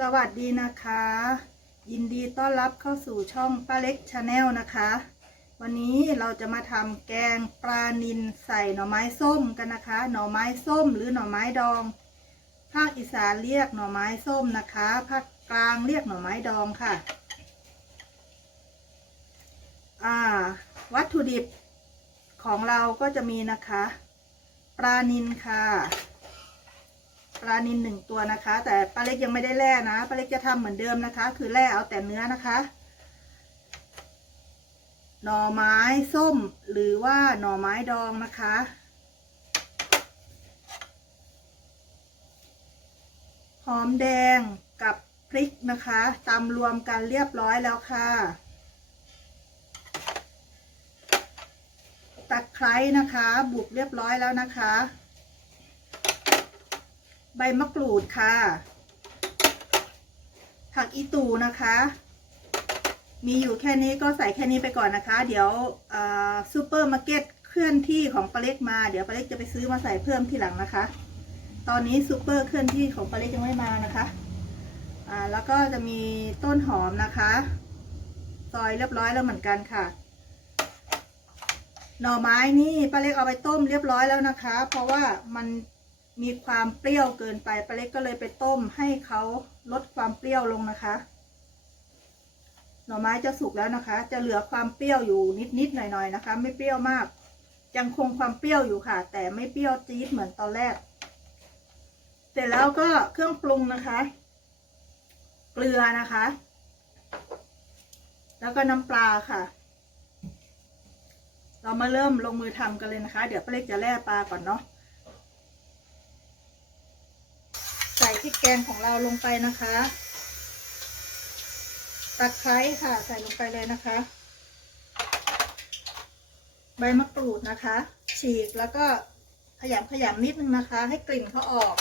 สวัสดีนะคะ ยินดีต้อนรับเข้าสู่ช่องป้าเล็กชาแนลนะคะ วันนี้เราจะมาทำแกงปลานิลใส่หน่อไม้ส้มกันนะคะ หน่อไม้ส้มหรือหน่อไม้ดอง ภาคอีสานเรียกหน่อไม้ส้มนะคะ ภาคกลางเรียกหน่อไม้ดองค่ะอ่าวัตถุดิบของเราก็จะมีนะคะ ปลานิลค่ะ ปลานิลหนึ่งตัวนะคะ แต่ป้าเล็กยังไม่ได้แล่นะป้าเล็กจะทำเหมือนเดิมนะคะ คือแล่เอาแต่เนื้อนะคะ หน่อไม้ส้มหรือว่าหน่อไม้ดองนะคะหอมแดงกับพริกนะคะตำรวมกันเรียบร้อยแล้วค่ะ ตะไคร้นะคะ บุกเรียบร้อยแล้วนะคะ ใบมะกรูดค่ะ ผักอีตูนะคะ มีอยู่แค่นี้ก็ใส่แค่นี้ไปก่อนนะคะ เดี๋ยวซูเปอร์มาร์เก็ตเคลื่อนที่ของปลาเล็กมา เดี๋ยวปลาเล็กจะไปซื้อมาใส่เพิ่มทีหลังนะคะ ตอนนี้ซูเปอร์เคลื่อนที่ของปลาเล็กยังไม่มานะคะอ่าแล้วก็จะมีต้นหอมนะคะซอยเรียบร้อยแล้วเหมือนกันค่ะ หน่อไม้นี่ป้าเล็กเอาไปต้มเรียบร้อยแล้วนะคะ เพราะว่ามัน มีความเปรี้ยวเกินไปป้าเล็กก็เลยไปต้มให้เขาลดความเปรี้ยวลงนะคะ หน่อไม้จะสุกแล้วนะคะ จะเหลือความเปรี้ยวอยู่นิดๆหน่อยๆนะคะ ไม่เปรี้ยวมาก ยังคงความเปรี้ยวอยู่ค่ะ แต่ไม่เปรี้ยวจี๊ดเหมือนตอนแรก เสร็จแล้วก็เครื่องปรุงนะคะ เกลือนะคะ แล้วก็น้ำปลาค่ะ เรามาเริ่มลงมือทำกันเลยนะคะ เดี๋ยวป้าเล็กจะแล่ปลาก่อนเนาะ ใส่ พริกแกงของเราลงไปนะคะ ตะไคร้ค่ะใส่ลงไปเลยนะคะ ใบมะกรูดนะคะ ฉีกแล้วก็ขยำขยำนิดนึงนะคะ ให้กลิ่นเขาออก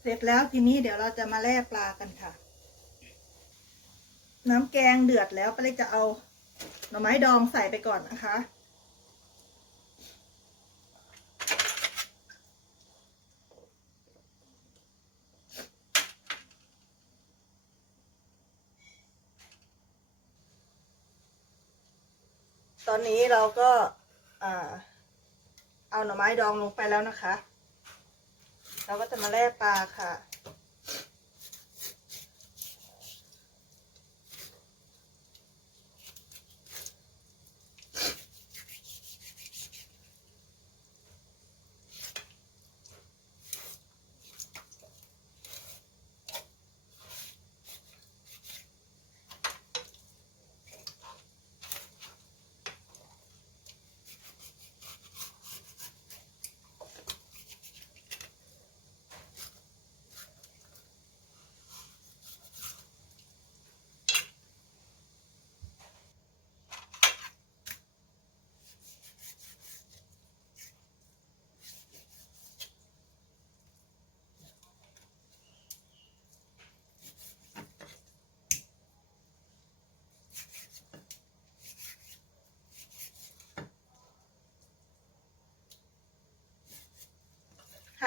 เสร็จแล้วทีนี้เดี๋ยวเราจะมาแล่ปลากันค่ะ น้ำแกงเดือดแล้วป้าเล็กจะเอาหน่อไม้ดองใส่ไปก่อนนะคะ ตอนนี้เราก็เอาหน่อไม้ดองลงไปแล้วนะคะ เราก็จะมาแล่ปลาค่ะ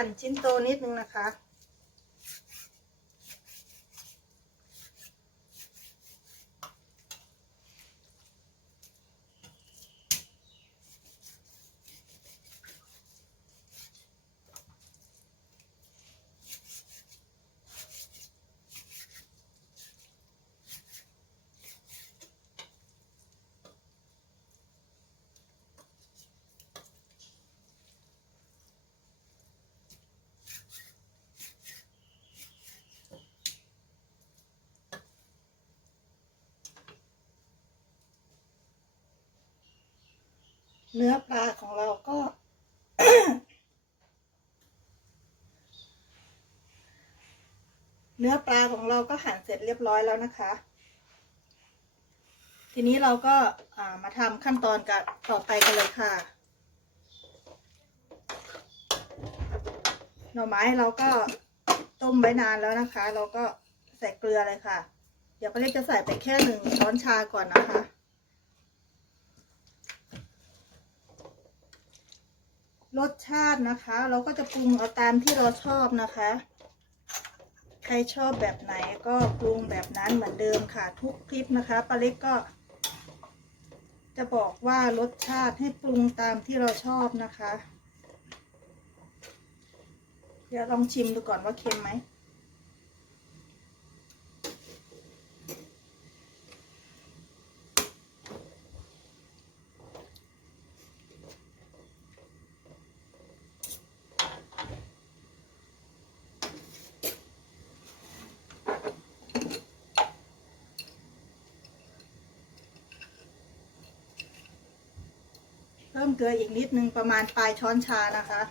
หั่นชิ้นโตนิดนึงนะคะ เนื้อปลาของเราก็ เนื้อปลาของเราก็หั่นเสร็จเรียบร้อยแล้วนะคะ ทีนี้เราก็ามาทำขั้นตอนกันต่อไปกันเลยค่ะ หน่อไม้เราก็ต้มไว้นานแล้วนะคะ เราก็ใส่เกลือเลยค่ะ เดี๋ยวก็เล็กจะใส่ไปแค่หนึ่งช้อนชาก่อนนะคะ รสชาตินะคะ เราก็จะปรุงเอาตามที่เราชอบนะคะ ใครชอบแบบไหนก็ปรุงแบบนั้นเหมือนเดิมค่ะทุกคลิปนะคะป้าเล็กก็ จะบอกว่ารสชาติให้ปรุงตามที่เราชอบนะคะ เดี๋ยวลองชิมดูก่อนว่าเค็มไหม เกลืออีกนิดนึงประมาณปลายช้อนชานะคะ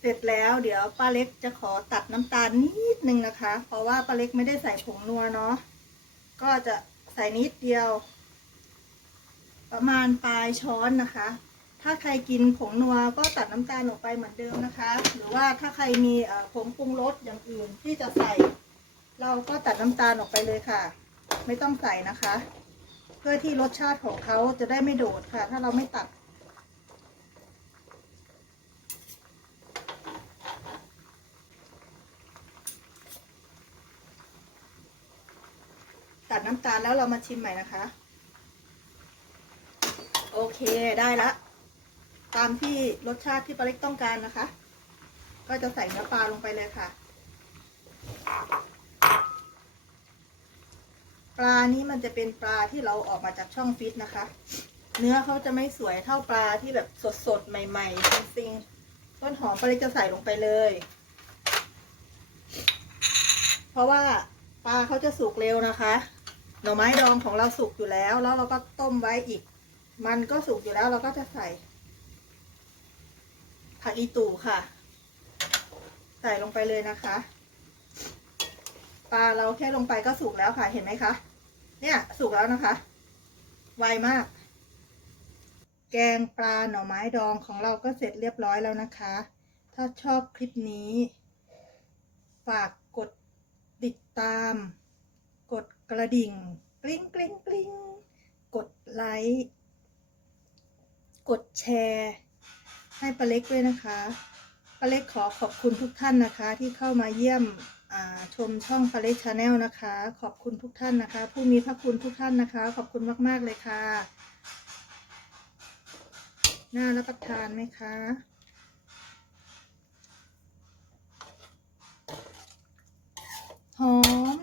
เสร็จแล้วเดี๋ยวป้าเล็กจะขอตัดน้ำตาลนิดนึงนะคะ เพราะว่าป้าเล็กไม่ได้ใส่ผงนัวเนาะก็จะใส่นิดเดียว ประมาณปลายช้อนนะคะ ถ้าใครกินผงนัวก็ตัดน้ำตาลออกไปเหมือนเดิมนะคะ หรือว่าถ้าใครมีผงปรุงรสอย่างอื่นที่จะใส่ เราก็ตัดน้ำตาลออกไปเลยค่ะ ไม่ต้องใส่นะคะ เพื่อที่รสชาติของเขาจะได้ไม่โดดค่ะ ถ้าเราไม่ตัด ตัดน้ำตาลแล้วเรามาชิมใหม่นะคะ โอเคได้ละ ตามที่รสชาติที่ปาเล็กต้องการนะคะ ก็จะใส่เนื้อปลาลงไปเลยค่ะ ปลานี้มันจะเป็นปลาที่เราออกมาจากช่องฟิตนะคะ เนื้อเขาจะไม่สวยเท่าปลาที่แบบสดๆ ใหม่ๆจริงๆต้นหอมปลาเล็กจะใส่ลงไปเลย เพราะว่าปลาเขาจะสุกเร็วนะคะ หน่อไม้ดองของเราสุกอยู่แล้ว แล้วเราก็ต้มไว้อีก มันก็สุกอยู่แล้วเราก็จะใส่ ผักอีตู่ค่ะ ใส่ลงไปเลยนะคะ ปลาเราแค่ลงไปก็สุกแล้วค่ะ เห็นไหมคะ เนี่ยสุกแล้วนะคะ ไวมาก แกงปลาหน่อไม้ดองของเราก็เสร็จเรียบร้อยแล้วนะคะ ถ้าชอบคลิปนี้ ฝากกดติดตาม กดกระดิ่งกลิ้งกลิ้งกลิ้งกดไลค์ กดแชร์ ให้ปาเล็กด้วยนะคะปาเล็กขอขอบคุณทุกท่านนะคะที่เข้ามาเยี่ยม ชมช่องพาเลชาแนลนะคะ ขอบคุณทุกท่านนะคะ ผู้มีพระคุณทุกท่านนะคะ ขอบคุณมาก ๆ เลยค่ะ น่ารับประทานไหมคะหอม